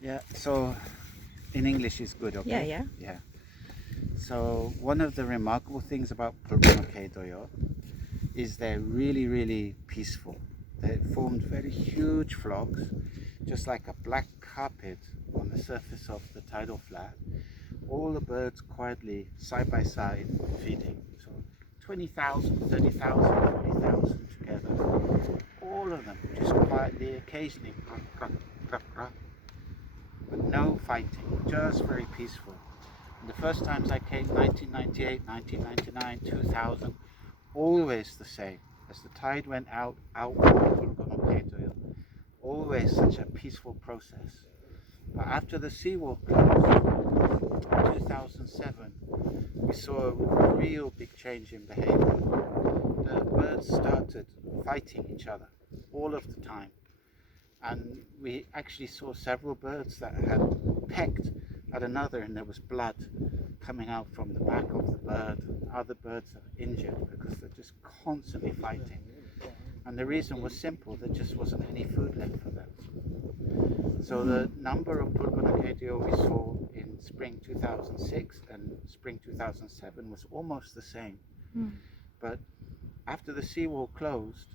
Yeah, so in English is good, okay? Yeah. So one of the remarkable things about 붉은어깨도요 is they're really peaceful. They formed very huge flocks, just like a black carpet on the surface of the tidal flat. All the birds quietly, side by side, feeding. So 20,000, 30,000, 40,000 together. All of them just quietly, occasionally, but no fighting, just very peaceful. And the first times I came, 1998, 1999, 2000, always the same. As the tide went out from 붉은어깨도요, always such a peaceful process. But after the seawall closed, 2007, we saw a real big change in behavior. The birds started fighting each other all of the time. And we actually saw several birds that had pecked at another, and there was blood coming out from the back of the bird. Other birds are injured because they're just constantly fighting. And the reason was simple, there just wasn't any food left for them. So the number of 붉은어깨도요 we saw in spring 2006 and spring 2007 was almost the same. But after the seawall closed,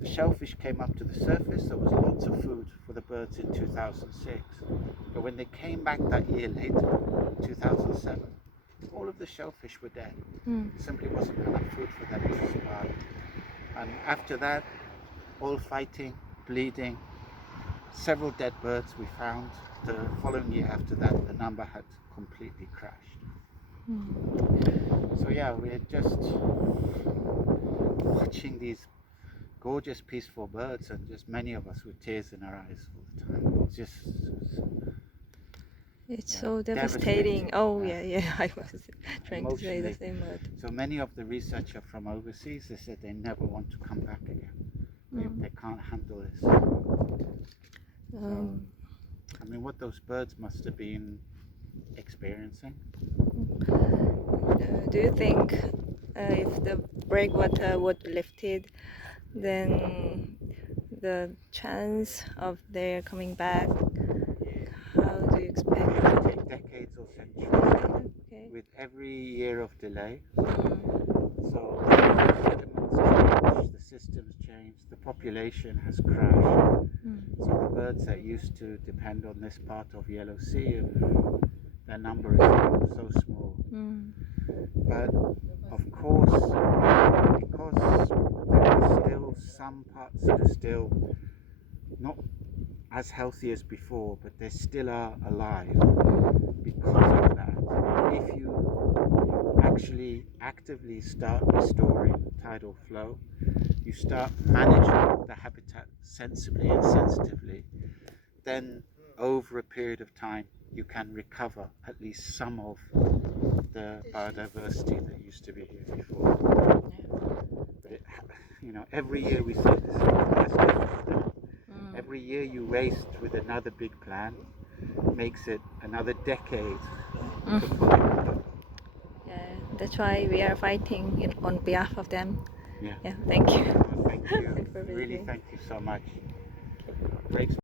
the shellfish came up to the surface. There was lots of food for the birds in 2006. But when they came back that year later, 2007, all of the shellfish were dead. There simply wasn't enough food for them to survive. And after that, all fighting, bleeding, several dead birds we found. The following year after that, the number had completely crashed. So yeah, we're just watching these gorgeous, peaceful birds, and just many of us with tears in our eyes all the time. It's so devastating. Oh yeah. I was trying to say the Emotionally. same word. So many of the researchers from overseas, they said they never want to come back again. They can't handle this. I mean, what those birds must have been experiencing. Do you think if the breakwater was lifted, then the chance of their coming back, how do you expect? It will take decades or centuries. Okay. With every year of delay. So the sediments change, the systems change, the population has crashed. So the birds that used to depend on this part of Yellow Sea, their number is so small. But of course, because there are still some parts that are still not as healthy as before, but they still are alive. Because of that, if you actually actively start restoring tidal flow, you start managing the habitat sensibly and sensitively, then over a period of time you can recover at least some of the biodiversity that used to be here before. But it, every year we see this. Every year you waste with another big plan makes it another decade to fully recover. Yeah, that's why we are fighting on behalf of them. Yeah. Thank you. Thank you. For Really, visiting. thank you so much. Great.